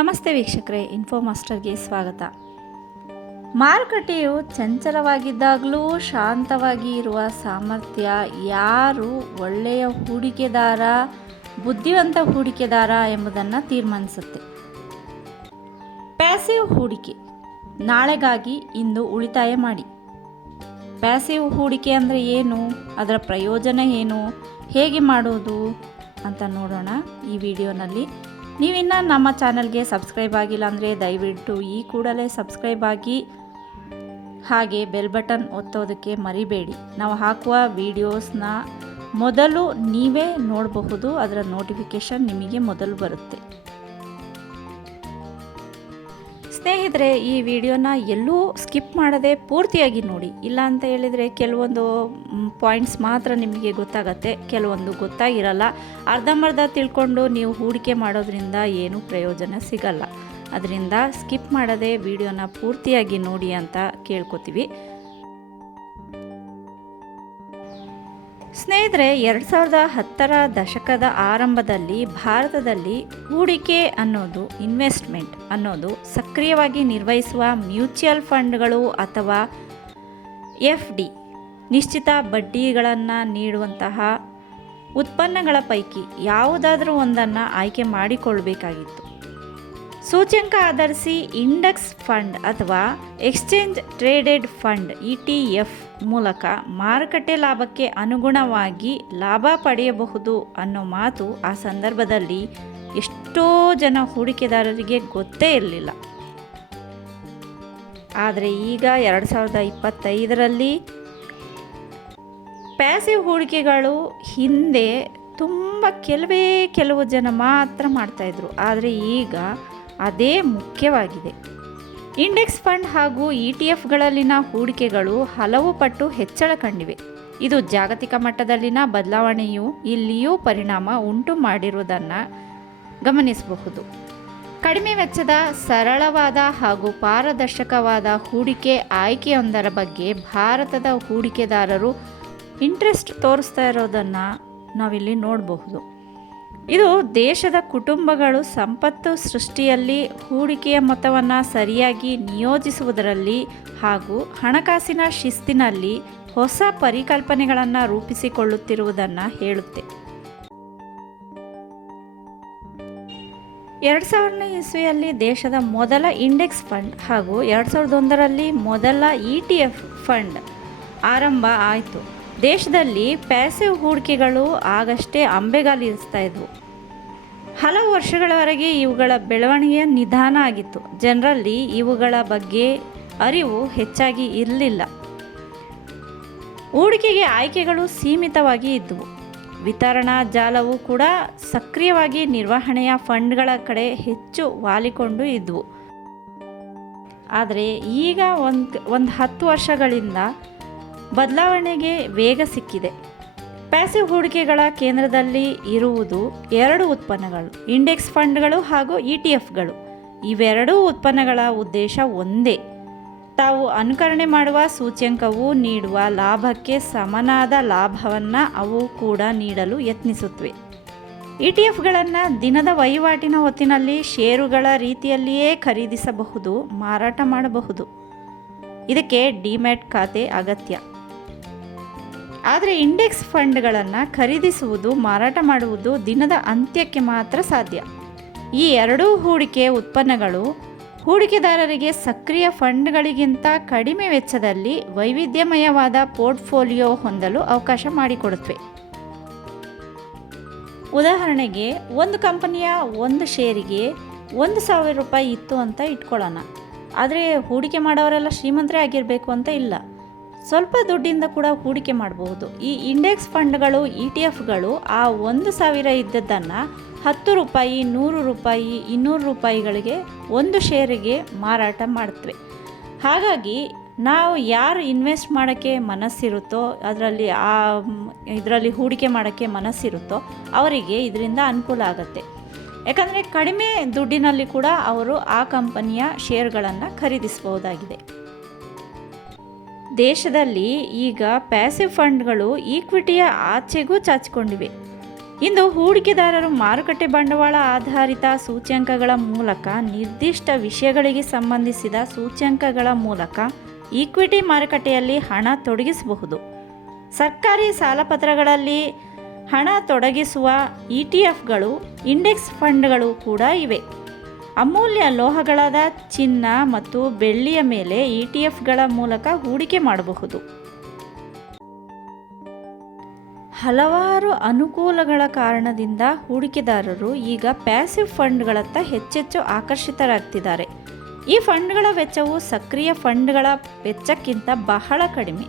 ನಮಸ್ತೆ ವೀಕ್ಷಕರೇ, ಇನ್ಫೋ ಮಾಸ್ಟರ್ಗೆ ಸ್ವಾಗತ. ಮಾರುಕಟ್ಟೆಯು ಚಂಚಲವಾಗಿದ್ದಾಗಲೂ ಶಾಂತವಾಗಿ ಇರುವ ಸಾಮರ್ಥ್ಯ ಯಾರು ಒಳ್ಳೆಯ ಹೂಡಿಕೆದಾರ, ಬುದ್ಧಿವಂತ ಹೂಡಿಕೆದಾರ ಎಂಬುದನ್ನು ತೀರ್ಮಾನಿಸುತ್ತೆ. ಪ್ಯಾಸಿವ್ ಹೂಡಿಕೆ. ನಾಳೆಗಾಗಿ ಇಂದು ಉಳಿತಾಯ ಮಾಡಿ. ಪ್ಯಾಸಿವ್ ಹೂಡಿಕೆ ಅಂದರೆ ಏನು, ಅದರ ಪ್ರಯೋಜನ ಏನು, ಹೇಗೆ ಮಾಡೋದು ಅಂತ ನೋಡೋಣ ಈ ವಿಡಿಯೋನಲ್ಲಿ. ನೀವಿನ್ನು ನಮ್ಮ ಚಾನಲ್ಗೆ ಸಬ್ಸ್ಕ್ರೈಬ್ ಆಗಿಲ್ಲ ಅಂದರೆ ದಯವಿಟ್ಟು ಈ ಕೂಡಲೇ ಸಬ್ಸ್ಕ್ರೈಬ್ ಆಗಿ, ಹಾಗೆ ಬೆಲ್ ಬಟನ್ ಒತ್ತೋದಕ್ಕೆ ಮರಿಬೇಡಿ. ನಾವು ಹಾಕುವ ವಿಡಿಯೋಸ್ನ ಮೊದಲು ನೀವೇ ನೋಡಬಹುದು, ಅದರ ನೋಟಿಫಿಕೇಷನ್ ನಿಮಗೆ ಮೊದಲು ಬರುತ್ತೆ. ಸ್ನೇಹಿತರೆ, ಈ ವಿಡಿಯೋನ ಎಲ್ಲೂ ಸ್ಕಿಪ್ ಮಾಡದೆ ಪೂರ್ತಿಯಾಗಿ ನೋಡಿ. ಇಲ್ಲ ಅಂತ ಹೇಳಿದರೆ ಕೆಲವೊಂದು ಪಾಯಿಂಟ್ಸ್ ಮಾತ್ರ ನಿಮಗೆ ಗೊತ್ತಾಗತ್ತೆ, ಕೆಲವೊಂದು ಗೊತ್ತಾಗಿರಲ್ಲ. ಅರ್ಧಂಬರ್ಧ ತಿಳ್ಕೊಂಡು ನೀವು ಹೂಡಿಕೆ ಮಾಡೋದ್ರಿಂದ ಏನೂ ಪ್ರಯೋಜನ ಸಿಗಲ್ಲ. ಅದರಿಂದ ಸ್ಕಿಪ್ ಮಾಡದೆ ವಿಡಿಯೋನ ಪೂರ್ತಿಯಾಗಿ ನೋಡಿ ಅಂತ ಕೇಳ್ಕೊತೀವಿ. ಸ್ನೇಹಿತರೆ, 2010ರ ದಶಕದ ಆರಂಭದಲ್ಲಿ ಭಾರತದಲ್ಲಿ ಹೂಡಿಕೆ ಅನ್ನೋದು, ಇನ್ವೆಸ್ಟ್ಮೆಂಟ್ ಅನ್ನೋದು ಸಕ್ರಿಯವಾಗಿ ನಿರ್ವಹಿಸುವ ಮ್ಯೂಚುವಲ್ ಫಂಡ್ಗಳು ಅಥವಾ FD, ನಿಶ್ಚಿತ ಬಡ್ಡಿಗಳನ್ನು ನೀಡುವಂತಹ ಉತ್ಪನ್ನಗಳ ಪೈಕಿ ಯಾವುದಾದ್ರೂ ಒಂದನ್ನು ಆಯ್ಕೆ ಮಾಡಿಕೊಳ್ಬೇಕಾಗಿತ್ತು. ಸೂಚ್ಯಂಕ ಆಧರಿಸಿ ಇಂಡೆಕ್ಸ್ ಫಂಡ್ ಅಥವಾ ಎಕ್ಸ್ಚೇಂಜ್ ಟ್ರೇಡೆಡ್ ಫಂಡ್ ETF ಮೂಲಕ ಮಾರುಕಟ್ಟೆ ಲಾಭಕ್ಕೆ ಅನುಗುಣವಾಗಿ ಲಾಭ ಪಡೆಯಬಹುದು ಅನ್ನೋ ಮಾತು ಆ ಸಂದರ್ಭದಲ್ಲಿ ಎಷ್ಟೋ ಜನ ಹೂಡಿಕೆದಾರರಿಗೆ ಗೊತ್ತೇ ಇರಲಿಲ್ಲ. ಆದರೆ ಈಗ 2025ರಲ್ಲಿ ಪ್ಯಾಸಿವ್ ಹೂಡಿಕೆಗಳು ಹಿಂದೆ ತುಂಬ ಕೆಲವು ಜನ ಮಾತ್ರ ಮಾಡ್ತಾಯಿದ್ರು, ಆದರೆ ಈಗ ಅದೇ ಮುಖ್ಯವಾಗಿದೆ. ಇಂಡೆಕ್ಸ್ ಫಂಡ್ ಹಾಗೂ ETFಗಳಲ್ಲಿನ ಹೂಡಿಕೆಗಳು ಹಲವು ಪಟ್ಟು ಹೆಚ್ಚಳ ಕಂಡಿವೆ. ಇದು ಜಾಗತಿಕ ಮಟ್ಟದಲ್ಲಿನ ಬದಲಾವಣೆಯು ಇಲ್ಲಿಯೂ ಪರಿಣಾಮ ಉಂಟು ಮಾಡಿರುವುದನ್ನು ಗಮನಿಸಬಹುದು. ಕಡಿಮೆ ವೆಚ್ಚದ, ಸರಳವಾದ ಹಾಗೂ ಪಾರದರ್ಶಕವಾದ ಹೂಡಿಕೆ ಆಯ್ಕೆಯೊಂದರ ಬಗ್ಗೆ ಭಾರತದ ಹೂಡಿಕೆದಾರರು ಇಂಟ್ರೆಸ್ಟ್ ತೋರಿಸ್ತಾ ಇರೋದನ್ನು ನಾವಿಲ್ಲಿ ನೋಡಬಹುದು. ಇದು ದೇಶದ ಕುಟುಂಬಗಳು ಸಂಪತ್ತು ಸೃಷ್ಟಿಯಲ್ಲಿ ಹೂಡಿಕೆಯ ಮೊತ್ತವನ್ನು ಸರಿಯಾಗಿ ನಿಯೋಜಿಸುವುದರಲ್ಲಿ ಹಾಗೂ ಹಣಕಾಸಿನ ಶಿಸ್ತಿನಲ್ಲಿ ಹೊಸ ಪರಿಕಲ್ಪನೆಗಳನ್ನು ರೂಪಿಸಿಕೊಳ್ಳುತ್ತಿರುವುದನ್ನು ಹೇಳುತ್ತೆ. 2000ನೇ ಇಸ್ವಿಯಲ್ಲಿ ದೇಶದ ಮೊದಲ ಇಂಡೆಕ್ಸ್ ಫಂಡ್ ಹಾಗೂ 2001ರಲ್ಲಿ ಮೊದಲ ETF ಫಂಡ್ ಆರಂಭ ಆಯಿತು. ದೇಶದಲ್ಲಿ ಪ್ಯಾಸಿವ್ ಹೂಡಿಕೆಗಳು ಆಗಷ್ಟೇ ಅಂಬೆಗಾಲಿರಿಸ್ತಾ ಇದ್ವು. ಹಲವು ವರ್ಷಗಳವರೆಗೆ ಇವುಗಳ ಬೆಳವಣಿಗೆ ನಿಧಾನ ಆಗಿತ್ತು. ಜನರಲ್ಲಿ ಇವುಗಳ ಬಗ್ಗೆ ಅರಿವು ಹೆಚ್ಚಾಗಿ ಇರಲಿಲ್ಲ. ಹೂಡಿಕೆಗೆ ಆಯ್ಕೆಗಳು ಸೀಮಿತವಾಗಿ ಇದ್ದವು. ವಿತರಣಾ ಜಾಲವು ಕೂಡ ಸಕ್ರಿಯವಾಗಿ ನಿರ್ವಹಣೆಯ ಫಂಡ್ಗಳ ಕಡೆ ಹೆಚ್ಚು ವಾಲಿಕೊಂಡು ಇದ್ವು. ಆದರೆ ಈಗ ಒಂದು 10 ವರ್ಷಗಳಿಂದ ಬದಲಾವಣೆಗೆ ವೇಗ ಸಿಕ್ಕಿದೆ. ಪ್ಯಾಸಿವ್ ಹೂಡಿಕೆಗಳ ಕೇಂದ್ರದಲ್ಲಿ ಇರುವುದು 2 ಉತ್ಪನ್ನಗಳು, ಇಂಡೆಕ್ಸ್ ಫಂಡ್ಗಳು ಹಾಗೂ ETFಗಳು. ಇವೆರಡೂ ಉತ್ಪನ್ನಗಳ ಉದ್ದೇಶ ಒಂದೇ: ತಾವು ಅನುಕರಣೆ ಮಾಡುವ ಸೂಚ್ಯಂಕವು ನೀಡುವ ಲಾಭಕ್ಕೆ ಸಮನಾದ ಲಾಭವನ್ನು ಅವು ಕೂಡ ನೀಡಲು ಯತ್ನಿಸುತ್ತವೆ. ETFಗಳನ್ನು ದಿನದ ವಹಿವಾಟಿನ ಹೊತ್ತಿನಲ್ಲಿ ಷೇರುಗಳ ರೀತಿಯಲ್ಲಿಯೇ ಖರೀದಿಸಬಹುದು, ಮಾರಾಟ ಮಾಡಬಹುದು. ಇದಕ್ಕೆ ಡಿಮ್ಯಾಟ್ ಖಾತೆ ಅಗತ್ಯ. ಆದರೆ ಇಂಡೆಕ್ಸ್ ಫಂಡ್ಗಳನ್ನು ಖರೀದಿಸುವುದು, ಮಾರಾಟ ಮಾಡುವುದು ದಿನದ ಅಂತ್ಯಕ್ಕೆ ಮಾತ್ರ ಸಾಧ್ಯ. ಈ ಎರಡೂ ಹೂಡಿಕೆ ಉತ್ಪನ್ನಗಳು ಹೂಡಿಕೆದಾರರಿಗೆ ಸಕ್ರಿಯ ಫಂಡ್ಗಳಿಗಿಂತ ಕಡಿಮೆ ವೆಚ್ಚದಲ್ಲಿ ವೈವಿಧ್ಯಮಯವಾದ ಪೋರ್ಟ್ಫೋಲಿಯೋ ಹೊಂದಲು ಅವಕಾಶ ಮಾಡಿಕೊಡುತ್ತವೆ. ಉದಾಹರಣೆಗೆ, ಒಂದು ಕಂಪನಿಯ ಒಂದು ಷೇರಿಗೆ 1,000 ರೂಪಾಯಿ ಇತ್ತು ಅಂತ ಇಟ್ಕೊಳ್ಳೋಣ. ಆದರೆ ಹೂಡಿಕೆ ಮಾಡೋರೆಲ್ಲ ಶ್ರೀಮಂತರೇ ಆಗಿರಬೇಕು ಅಂತ ಇಲ್ಲ. ಸ್ವಲ್ಪ ದುಡ್ಡಿಂದ ಕೂಡ ಹೂಡಿಕೆ ಮಾಡಬಹುದು. ಈ ಇಂಡೆಕ್ಸ್ ಫಂಡ್ಗಳು, ETFಗಳು ಆ 1,000 ಇದ್ದದ್ದನ್ನು 10 ರೂಪಾಯಿ, 100 ರೂಪಾಯಿ, 200 ರೂಪಾಯಿಗಳಿಗೆ ಒಂದು ಷೇರಿಗೆ ಮಾರಾಟ ಮಾಡ್ತವೆ. ಹಾಗಾಗಿ ನಾವು ಯಾರು ಇನ್ವೆಸ್ಟ್ ಮಾಡೋಕ್ಕೆ ಮನಸ್ಸಿರುತ್ತೋ, ಇದರಲ್ಲಿ ಹೂಡಿಕೆ ಮಾಡೋಕ್ಕೆ ಮನಸ್ಸಿರುತ್ತೋ ಅವರಿಗೆ ಇದರಿಂದ ಅನುಕೂಲ ಆಗುತ್ತೆ. ಯಾಕಂದರೆ ಕಡಿಮೆ ದುಡ್ಡಿನಲ್ಲಿ ಕೂಡ ಅವರು ಆ ಕಂಪನಿಯ ಶೇರ್ಗಳನ್ನು ಖರೀದಿಸಬಹುದಾಗಿದೆ. ದೇಶದಲ್ಲಿ ಈಗ ಪ್ಯಾಸಿವ್ ಫಂಡ್ಗಳು ಈಕ್ವಿಟಿಯ ಆಚೆಗೂ ಚಾಚಿಕೊಂಡಿವೆ. ಇಂದು ಹೂಡಿಕೆದಾರರು ಮಾರುಕಟ್ಟೆ ಬಂಡವಾಳ ಆಧಾರಿತ ಸೂಚ್ಯಂಕಗಳ ಮೂಲಕ ನಿರ್ದಿಷ್ಟ ವಿಷಯಗಳಿಗೆ ಸಂಬಂಧಿಸಿದ ಸೂಚ್ಯಂಕಗಳ ಮೂಲಕ ಈಕ್ವಿಟಿ ಮಾರುಕಟ್ಟೆಯಲ್ಲಿ ಹಣ ತೊಡಗಿಸಬಹುದು. ಸರ್ಕಾರಿ ಸಾಲಪತ್ರಗಳಲ್ಲಿ ಹಣ ತೊಡಗಿಸುವ ETF-ಗಳು, ಇಂಡೆಕ್ಸ್ ಫಂಡ್ಗಳು ಕೂಡ ಇವೆ. ಅಮೂಲ್ಯ ಲೋಹಗಳಾದ ಚಿನ್ನ ಮತ್ತು ಬೆಳ್ಳಿಯ ಮೇಲೆ ETF-ಗಳ ಮೂಲಕ ಹೂಡಿಕೆ ಮಾಡಬಹುದು. ಹಲವಾರು ಅನುಕೂಲಗಳ ಕಾರಣದಿಂದ ಹೂಡಿಕೆದಾರರು ಈಗ ಪ್ಯಾಸಿವ್ ಫಂಡ್ಗಳತ್ತ ಹೆಚ್ಚೆಚ್ಚು ಆಕರ್ಷಿತರಾಗ್ತಿದ್ದಾರೆ. ಈ ಫಂಡ್ಗಳ ವೆಚ್ಚವು ಸಕ್ರಿಯ ಫಂಡ್ಗಳ ವೆಚ್ಚಕ್ಕಿಂತ ಬಹಳ ಕಡಿಮೆ.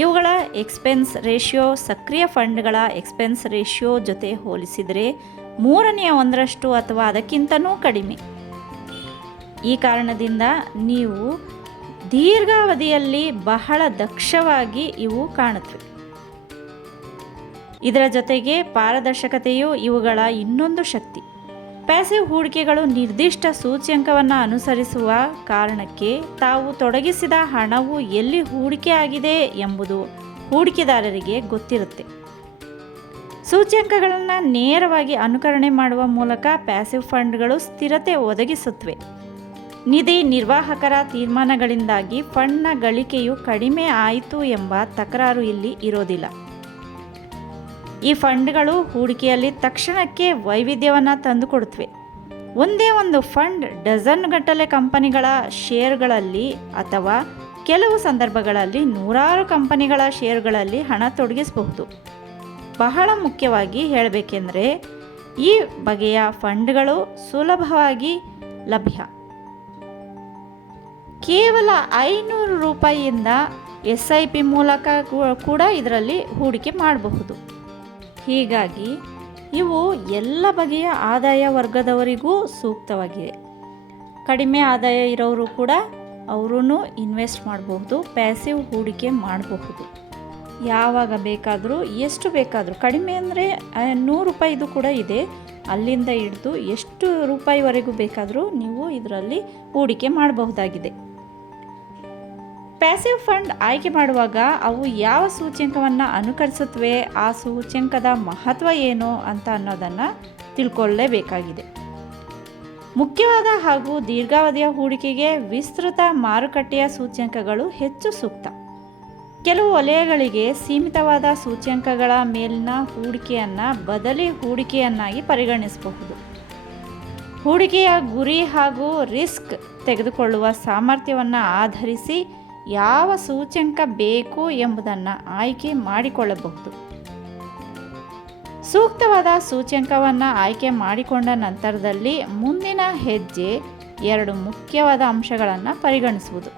ಇವುಗಳ ಎಕ್ಸ್ಪೆನ್ಸ್ ರೇಷಿಯೋ ಸಕ್ರಿಯ ಫಂಡ್ಗಳ ಎಕ್ಸ್ಪೆನ್ಸ್ ರೇಷಿಯೋ ಜೊತೆ ಹೋಲಿಸಿದರೆ 1/3 ಅಥವಾ ಅದಕ್ಕಿಂತನೂ ಕಡಿಮೆ. ಈ ಕಾರಣದಿಂದ ನೀವು ದೀರ್ಘಾವಧಿಯಲ್ಲಿ ಬಹಳ ದಕ್ಷವಾಗಿ ಇವು ಕಾಣುತ್ತವೆ. ಇದರ ಜೊತೆಗೆ ಪಾರದರ್ಶಕತೆಯು ಇವುಗಳ ಇನ್ನೊಂದು ಶಕ್ತಿ. ಪ್ಯಾಸಿವ್ ಹೂಡಿಕೆಗಳು ನಿರ್ದಿಷ್ಟ ಸೂಚ್ಯಂಕವನ್ನು ಅನುಸರಿಸುವ ಕಾರಣಕ್ಕೆ ತಾವು ತೊಡಗಿಸಿದ ಹಣವು ಎಲ್ಲಿ ಹೂಡಿಕೆ ಆಗಿದೆ ಎಂಬುದು ಹೂಡಿಕೆದಾರರಿಗೆ ಗೊತ್ತಿರುತ್ತೆ. ಸೂಚ್ಯಂಕಗಳನ್ನು ನೇರವಾಗಿ ಅನುಕರಣೆ ಮಾಡುವ ಮೂಲಕ ಪ್ಯಾಸಿವ್ ಫಂಡ್ಗಳು ಸ್ಥಿರತೆ ಒದಗಿಸುತ್ತವೆ. ನಿಧಿ ನಿರ್ವಾಹಕರ ತೀರ್ಮಾನಗಳಿಂದಾಗಿ ಫಂಡ್ನ ಗಳಿಕೆಯು ಕಡಿಮೆ ಆಯಿತು ಎಂಬ ತಕರಾರು ಇಲ್ಲಿ ಇರೋದಿಲ್ಲ. ಈ ಫಂಡ್ಗಳು ಹೂಡಿಕೆಯಲ್ಲಿ ತಕ್ಷಣಕ್ಕೆ ವೈವಿಧ್ಯವನ್ನು ತಂದುಕೊಡುತ್ತವೆ. ಒಂದೇ ಒಂದು ಫಂಡ್ ಡಜನ್ಗಟ್ಟಲೆ ಕಂಪನಿಗಳ ಷೇರುಗಳಲ್ಲಿ ಅಥವಾ ಕೆಲವು ಸಂದರ್ಭಗಳಲ್ಲಿ ನೂರಾರು ಕಂಪನಿಗಳ ಷೇರುಗಳಲ್ಲಿ ಹಣ ತೊಡಗಿಸಬಹುದು. ಬಹಳ ಮುಖ್ಯವಾಗಿ ಹೇಳಬೇಕೆಂದರೆ ಈ ಬಗೆಯ ಫಂಡ್ಗಳು ಸುಲಭವಾಗಿ ಲಭ್ಯ. ಕೇವಲ 500 ರೂಪಾಯಿಯಿಂದ SIP ಮೂಲಕ ಕೂಡ ಇದರಲ್ಲಿ ಹೂಡಿಕೆ ಮಾಡಬಹುದು. ಹೀಗಾಗಿ ಇವು ಎಲ್ಲ ಬಗೆಯ ಆದಾಯ ವರ್ಗದವರಿಗೂ ಸೂಕ್ತವಾಗಿದೆ. ಕಡಿಮೆ ಆದಾಯ ಇರೋರು ಕೂಡ ಅವರೂ ಇನ್ವೆಸ್ಟ್ ಮಾಡಬಹುದು, ಪ್ಯಾಸಿವ್ ಹೂಡಿಕೆ ಮಾಡಬಹುದು. ಯಾವಾಗ ಬೇಕಾದರೂ ಎಷ್ಟು ಬೇಕಾದರೂ, ಕಡಿಮೆ ಅಂದರೆ 100 ರೂಪಾಯಿದು ಕೂಡ ಇದೆ, ಅಲ್ಲಿಂದ ಹಿಡಿದು ಎಷ್ಟು ರೂಪಾಯಿವರೆಗೂ ಬೇಕಾದರೂ ನೀವು ಇದರಲ್ಲಿ ಹೂಡಿಕೆ ಮಾಡಬಹುದಾಗಿದೆ. ಪ್ಯಾಸಿವ್ ಫಂಡ್ ಆಯ್ಕೆ ಮಾಡುವಾಗ ಅವು ಯಾವ ಸೂಚ್ಯಂಕವನ್ನು ಅನುಕರಿಸುತ್ತವೆ, ಆ ಸೂಚ್ಯಂಕದ ಮಹತ್ವ ಏನು ಅಂತ ಅನ್ನೋದನ್ನು ತಿಳ್ಕೊಳ್ಳೇಬೇಕಾಗಿದೆ. ಮುಖ್ಯವಾದ ಹಾಗೂ ದೀರ್ಘಾವಧಿಯ ಹೂಡಿಕೆಗೆ ವಿಸ್ತೃತ ಮಾರುಕಟ್ಟೆಯ ಸೂಚ್ಯಂಕಗಳು ಹೆಚ್ಚು ಸೂಕ್ತ. ಕೆಲವು ವಲಯಗಳಿಗೆ ಸೀಮಿತವಾದ ಸೂಚ್ಯಂಕಗಳ ಮೇಲಿನ ಹೂಡಿಕೆಯನ್ನು ಬದಲಿ ಹೂಡಿಕೆಯನ್ನಾಗಿ ಪರಿಗಣಿಸಬಹುದು. ಹೂಡಿಕೆಯ ಗುರಿ ಹಾಗೂ ರಿಸ್ಕ್ ತೆಗೆದುಕೊಳ್ಳುವ ಸಾಮರ್ಥ್ಯವನ್ನು ಆಧರಿಸಿ ಯಾವ ಸೂಚ್ಯಂಕ ಬೇಕು ಎಂಬುದನ್ನು ಆಯ್ಕೆ ಮಾಡಿಕೊಳ್ಳಬಹುದು. ಸೂಕ್ತವಾದ ಸೂಚ್ಯಂಕವನ್ನು ಆಯ್ಕೆ ಮಾಡಿಕೊಂಡ ನಂತರದಲ್ಲಿ ಮುಂದಿನ ಹೆಜ್ಜೆ 2 ಮುಖ್ಯವಾದ ಅಂಶಗಳನ್ನು ಪರಿಗಣಿಸುವುದು.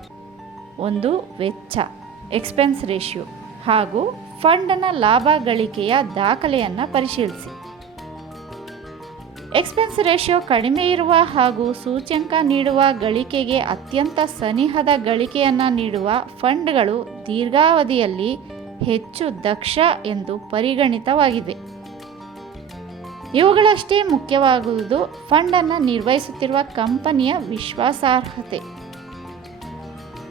ಒಂದು ವೆಚ್ಚ ಎಕ್ಸ್ಪೆನ್ಸ್ ರೇಷಿಯೋ ಹಾಗೂ ಫಂಡ್ನ ಲಾಭ ಗಳಿಕೆಯ ದಾಖಲೆಯನ್ನು ಪರಿಶೀಲಿಸಿ. ಎಕ್ಸ್ಪೆನ್ಸ್ ರೇಷಿಯೋ ಕಡಿಮೆ ಇರುವ ಹಾಗೂ ಸೂಚ್ಯಂಕ ನೀಡುವ ಗಳಿಕೆಗೆ ಅತ್ಯಂತ ಸನಿಹದ ಗಳಿಕೆಯನ್ನು ನೀಡುವ ಫಂಡ್ಗಳು ದೀರ್ಘಾವಧಿಯಲ್ಲಿ ಹೆಚ್ಚು ದಕ್ಷ ಎಂದು ಪರಿಗಣಿತವಾಗಿವೆ. ಇವುಗಳಷ್ಟೇ ಮುಖ್ಯವಾಗುವುದು ಫಂಡನ್ನು ನಿರ್ವಹಿಸುತ್ತಿರುವ ಕಂಪನಿಯ ವಿಶ್ವಾಸಾರ್ಹತೆ.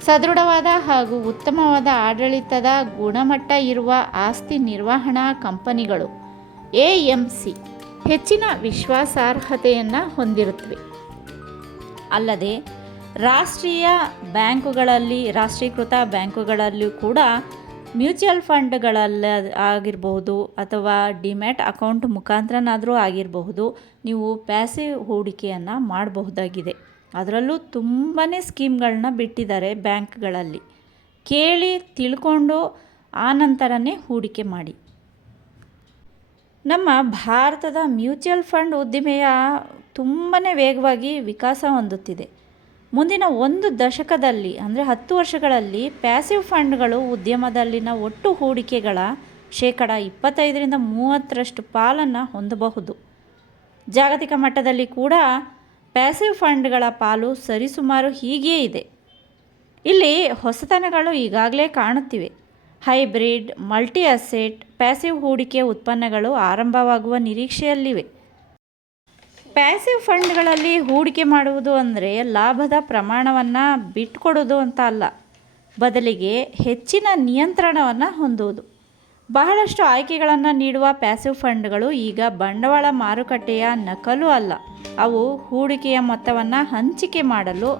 ಸದೃಢವಾದ ಹಾಗೂ ಉತ್ತಮವಾದ ಆಡಳಿತದ ಗುಣಮಟ್ಟ ಇರುವ ಆಸ್ತಿ ನಿರ್ವಹಣಾ ಕಂಪನಿಗಳು AMC ಹೆಚ್ಚಿನ ವಿಶ್ವಾಸಾರ್ಹತೆಯನ್ನು ಹೊಂದಿರುತ್ತವೆ. ಅಲ್ಲದೆ ರಾಷ್ಟ್ರೀಕೃತ ಬ್ಯಾಂಕುಗಳಲ್ಲಿಯೂ ಕೂಡ ಮ್ಯೂಚುವಲ್ ಫಂಡ್ಗಳಲ್ಲಿ ಆಗಿರಬಹುದು ಅಥವಾ ಡಿಮ್ಯಾಟ್ ಅಕೌಂಟ್ ಮುಖಾಂತರನಾದರೂ ಆಗಿರಬಹುದು, ನೀವು ಪ್ಯಾಸಿವ್ ಹೂಡಿಕೆಯನ್ನು ಮಾಡಬಹುದಾಗಿದೆ. ಅದರಲ್ಲೂ ತುಂಬಾ ಸ್ಕೀಮ್ಗಳನ್ನ ಬಿಟ್ಟಿದ್ದಾರೆ ಬ್ಯಾಂಕ್ಗಳಲ್ಲಿ. ಕೇಳಿ ತಿಳ್ಕೊಂಡು ಆನಂತರನೇ ಹೂಡಿಕೆ ಮಾಡಿ. ನಮ್ಮ ಭಾರತದ ಮ್ಯೂಚುವಲ್ ಫಂಡ್ ಉದ್ದಿಮೆಯ ತುಂಬಾ ವೇಗವಾಗಿ ವಿಕಾಸ ಹೊಂದುತ್ತಿದೆ. ಮುಂದಿನ 1 ದಶಕದಲ್ಲಿ ಅಂದರೆ 10 ವರ್ಷಗಳಲ್ಲಿ ಪ್ಯಾಸಿವ್ ಫಂಡ್ಗಳು ಉದ್ಯಮದಲ್ಲಿನ ಒಟ್ಟು ಹೂಡಿಕೆಗಳ 25-30% ಪಾಲನ್ನು ಹೊಂದಬಹುದು. ಜಾಗತಿಕ ಮಟ್ಟದಲ್ಲಿ ಕೂಡ ಪ್ಯಾಸಿವ್ ಫಂಡ್ಗಳ ಪಾಲು ಸರಿಸುಮಾರು ಹೀಗೇ ಇದೆ. ಇಲ್ಲಿ ಹೊಸತನಗಳು ಈಗಾಗಲೇ ಕಾಣುತ್ತಿವೆ. ಹೈಬ್ರಿಡ್, ಮಲ್ಟಿ ಅಸೆಟ್, ಪ್ಯಾಸಿವ್ ಹೂಡಿಕೆ ಉತ್ಪನ್ನಗಳು ಆರಂಭವಾಗುವ ನಿರೀಕ್ಷೆಯಲ್ಲಿವೆ. ಪ್ಯಾಸಿವ್ ಫಂಡ್ಗಳಲ್ಲಿ ಹೂಡಿಕೆ ಮಾಡುವುದು ಅಂದರೆ ಲಾಭದ ಪ್ರಮಾಣವನ್ನು ಬಿಟ್ಟುಕೊಡೋದು ಅಂತ ಅಲ್ಲ, ಬದಲಿಗೆ ಹೆಚ್ಚಿನ ನಿಯಂತ್ರಣವನ್ನು ಹೊಂದುವುದು. ಬಹಳಷ್ಟು ಆಯ್ಕೆಗಳನ್ನು ನೀಡುವ ಪ್ಯಾಸಿವ್ ಫಂಡ್ಗಳು ಈಗ ಬಂಡವಾಳ ಮಾರುಕಟ್ಟೆಯ ನಕಲು ಅಲ್ಲ. ಅವು ಹೂಡಿಕೆಯ ಮೊತ್ತವನ್ನು ಹಂಚಿಕೆ ಮಾಡಲು,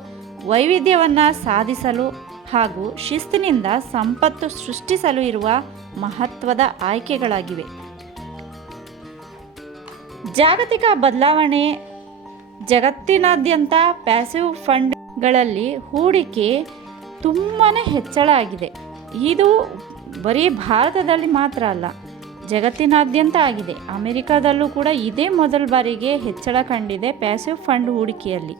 ವೈವಿಧ್ಯವನ್ನು ಸಾಧಿಸಲು ಹಾಗೂ ಶಿಸ್ತಿನಿಂದ ಸಂಪತ್ತು ಸೃಷ್ಟಿಸಲು ಇರುವ ಮಹತ್ವದ ಆಯ್ಕೆಗಳಾಗಿವೆ. ಜಾಗತಿಕ ಬದಲಾವಣೆ ಜಗತ್ತಿನಾದ್ಯಂತ ಪ್ಯಾಸಿವ್ ಫಂಡ್ಗಳಲ್ಲಿ ಹೂಡಿಕೆ ತುಂಬಾ ಹೆಚ್ಚಳ ಆಗಿದೆ. ಇದು ಬರೀ ಭಾರತದಲ್ಲಿ ಮಾತ್ರ ಅಲ್ಲ, ಜಗತ್ತಿನಾದ್ಯಂತ ಆಗಿದೆ. ಅಮೆರಿಕದಲ್ಲೂ ಕೂಡ ಇದೇ ಮೊದಲ ಬಾರಿಗೆ ಹೆಚ್ಚಳ ಕಂಡಿದೆ ಪ್ಯಾಸಿವ್ ಫಂಡ್ ಹೂಡಿಕೆಯಲ್ಲಿ.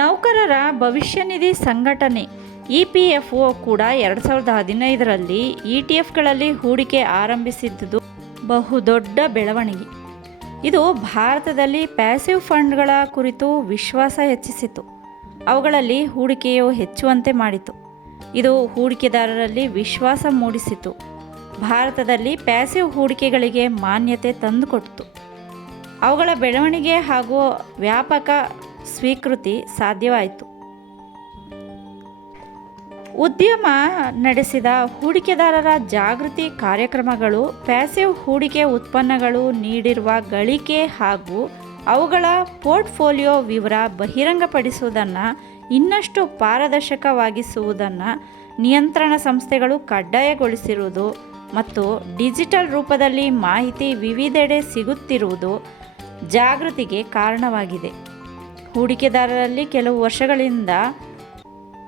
ನೌಕರರ ಭವಿಷ್ಯ ನಿಧಿ ಸಂಘಟನೆ EPFO ಕೂಡ 2015ರಲ್ಲಿ ETFಗಳಲ್ಲಿ ಹೂಡಿಕೆ ಆರಂಭಿಸಿದ್ದು ಬಹುದೊಡ್ಡ ಬೆಳವಣಿಗೆ. ಇದು ಭಾರತದಲ್ಲಿ ಪ್ಯಾಸಿವ್ ಫಂಡ್ಗಳ ಕುರಿತು ವಿಶ್ವಾಸ ಹೆಚ್ಚಿಸಿತು, ಅವುಗಳಲ್ಲಿ ಹೂಡಿಕೆಯು ಹೆಚ್ಚುವಂತೆ ಮಾಡಿತು. ಇದು ಹೂಡಿಕೆದಾರರಲ್ಲಿ ವಿಶ್ವಾಸ ಮೂಡಿಸಿತು, ಭಾರತದಲ್ಲಿ ಪ್ಯಾಸಿವ್ ಹೂಡಿಕೆಗಳಿಗೆ ಮಾನ್ಯತೆ ತಂದುಕೊಟ್ಟಿತು. ಅವುಗಳ ಬೆಳವಣಿಗೆ ಹಾಗೂ ವ್ಯಾಪಕ ಸ್ವೀಕೃತಿ ಸಾಧ್ಯವಾಯಿತು. ಉದ್ಯಮ ನಡೆಸಿದ ಹೂಡಿಕೆದಾರರ ಜಾಗೃತಿ ಕಾರ್ಯಕ್ರಮಗಳು ಪ್ಯಾಸಿವ್ ಹೂಡಿಕೆ ಉತ್ಪನ್ನಗಳು ನೀಡಿರುವ ಗಳಿಕೆ ಹಾಗೂ ಅವುಗಳ ಪೋರ್ಟ್ಫೋಲಿಯೋ ವಿವರ ಬಹಿರಂಗಪಡಿಸುವುದನ್ನು ಇನ್ನಷ್ಟು ಪಾರದರ್ಶಕವಾಗಿಸುವುದನ್ನು ನಿಯಂತ್ರಣ ಸಂಸ್ಥೆಗಳು ಕಡ್ಡಾಯಗೊಳಿಸಿರುವುದು ಮತ್ತು ಡಿಜಿಟಲ್ ರೂಪದಲ್ಲಿ ಮಾಹಿತಿ ವಿವಿಧೆಡೆ ಸಿಗುತ್ತಿರುವುದು ಜಾಗೃತಿಗೆ ಕಾರಣವಾಗಿದೆ. ಹೂಡಿಕೆದಾರರಲ್ಲಿ ಕೆಲವು ವರ್ಷಗಳಿಂದ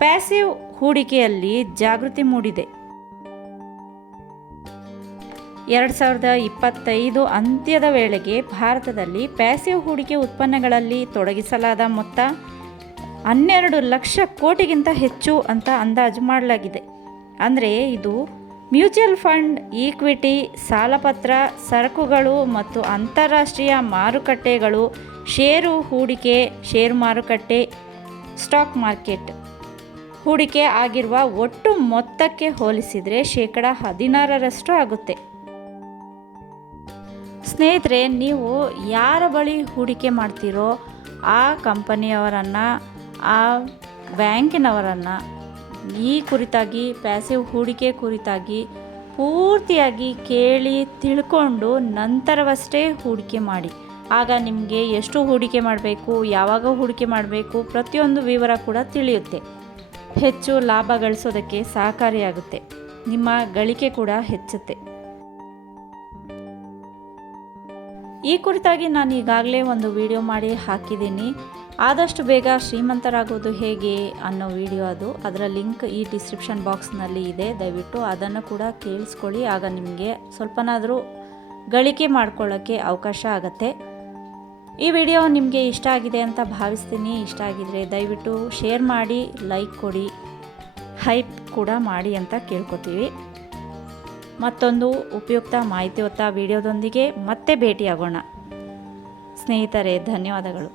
ಪ್ಯಾಸಿವ್ ಹೂಡಿಕೆಯಲ್ಲಿ ಜಾಗೃತಿ ಮೂಡಿದೆ. 2025 ಅಂತ್ಯದ ವೇಳೆಗೆ ಭಾರತದಲ್ಲಿ ಪ್ಯಾಸಿವ್ ಹೂಡಿಕೆ ಉತ್ಪನ್ನಗಳಲ್ಲಿ ತೊಡಗಿಸಲಾದ ಮೊತ್ತ 12 ಲಕ್ಷ ಕೋಟಿಗಿಂತ ಹೆಚ್ಚು ಅಂತ ಅಂದಾಜು ಮಾಡಲಾಗಿದೆ. ಅಂದರೆ ಇದು ಮ್ಯೂಚುವಲ್ ಫಂಡ್, ಈಕ್ವಿಟಿ, ಸಾಲಪತ್ರ, ಸರಕುಗಳು ಮತ್ತು ಅಂತಾರಾಷ್ಟ್ರೀಯ ಮಾರುಕಟ್ಟೆಗಳು, ಷೇರು ಹೂಡಿಕೆ, ಷೇರು ಮಾರುಕಟ್ಟೆ, ಸ್ಟಾಕ್ ಮಾರ್ಕೆಟ್ ಹೂಡಿಕೆ ಆಗಿರುವ ಒಟ್ಟು ಮೊತ್ತಕ್ಕೆ ಹೋಲಿಸಿದರೆ 16% ಆಗುತ್ತೆ. ಸ್ನೇಹಿತರೆ, ನೀವು ಯಾರ ಬಳಿ ಹೂಡಿಕೆ ಮಾಡ್ತೀರೋ ಆ ಕಂಪನಿಯವರನ್ನು, ಆ ಬ್ಯಾಂಕಿನವರನ್ನು ಈ ಕುರಿತಾಗಿ, ಪ್ಯಾಸಿವ್ ಹೂಡಿಕೆ ಕುರಿತಾಗಿ ಪೂರ್ತಿಯಾಗಿ ಕೇಳಿ ತಿಳ್ಕೊಂಡು ನಂತರವಷ್ಟೇ ಹೂಡಿಕೆ ಮಾಡಿ. ಆಗ ನಿಮಗೆ ಎಷ್ಟು ಹೂಡಿಕೆ ಮಾಡಬೇಕು, ಯಾವಾಗ ಹೂಡಿಕೆ ಮಾಡಬೇಕು, ಪ್ರತಿಯೊಂದು ವಿವರ ಕೂಡ ತಿಳಿಯುತ್ತೆ. ಹೆಚ್ಚು ಲಾಭ ಗಳಿಸೋದಕ್ಕೆ ಸಹಕಾರಿಯಾಗುತ್ತೆ, ನಿಮ್ಮ ಗಳಿಕೆ ಕೂಡ ಹೆಚ್ಚುತ್ತೆ. ಈ ಕುರಿತಾಗಿ ನಾನು ಈಗಾಗಲೇ ಒಂದು ವಿಡಿಯೋ ಮಾಡಿ ಹಾಕಿದ್ದೀನಿ. ಆದಷ್ಟು ಬೇಗ ಶ್ರೀಮಂತರಾಗೋದು ಹೇಗೆ ಅನ್ನೋ ವಿಡಿಯೋ ಅದು. ಅದರ ಲಿಂಕ್ ಈ ಡಿಸ್ಕ್ರಿಪ್ಷನ್ ಬಾಕ್ಸ್ನಲ್ಲಿ ಇದೆ, ದಯವಿಟ್ಟು ಅದನ್ನು ಕೂಡ ಕೇಳಿಸ್ಕೊಳ್ಳಿ. ಆಗ ನಿಮಗೆ ಸ್ವಲ್ಪನಾದರೂ ಗಳಿಕೆ ಮಾಡ್ಕೊಳ್ಳೋಕ್ಕೆ ಅವಕಾಶ ಆಗುತ್ತೆ. ಈ ವಿಡಿಯೋ ನಿಮಗೆ ಇಷ್ಟ ಆಗಿದೆ ಅಂತ ಭಾವಿಸ್ತೀನಿ. ಇಷ್ಟ ಆಗಿದರೆ ದಯವಿಟ್ಟು ಶೇರ್ ಮಾಡಿ, ಲೈಕ್ ಕೊಡಿ, ಹೈಪ್ ಕೂಡ ಮಾಡಿ ಅಂತ ಕೇಳ್ಕೊತೀವಿ. ಮತ್ತೊಂದು ಉಪಯುಕ್ತ ಮಾಹಿತಿ ಹೊತ್ತ ವಿಡಿಯೋದೊಂದಿಗೆ ಮತ್ತೆ ಭೇಟಿಯಾಗೋಣ. ಸ್ನೇಹಿತರೆ, ಧನ್ಯವಾದಗಳು.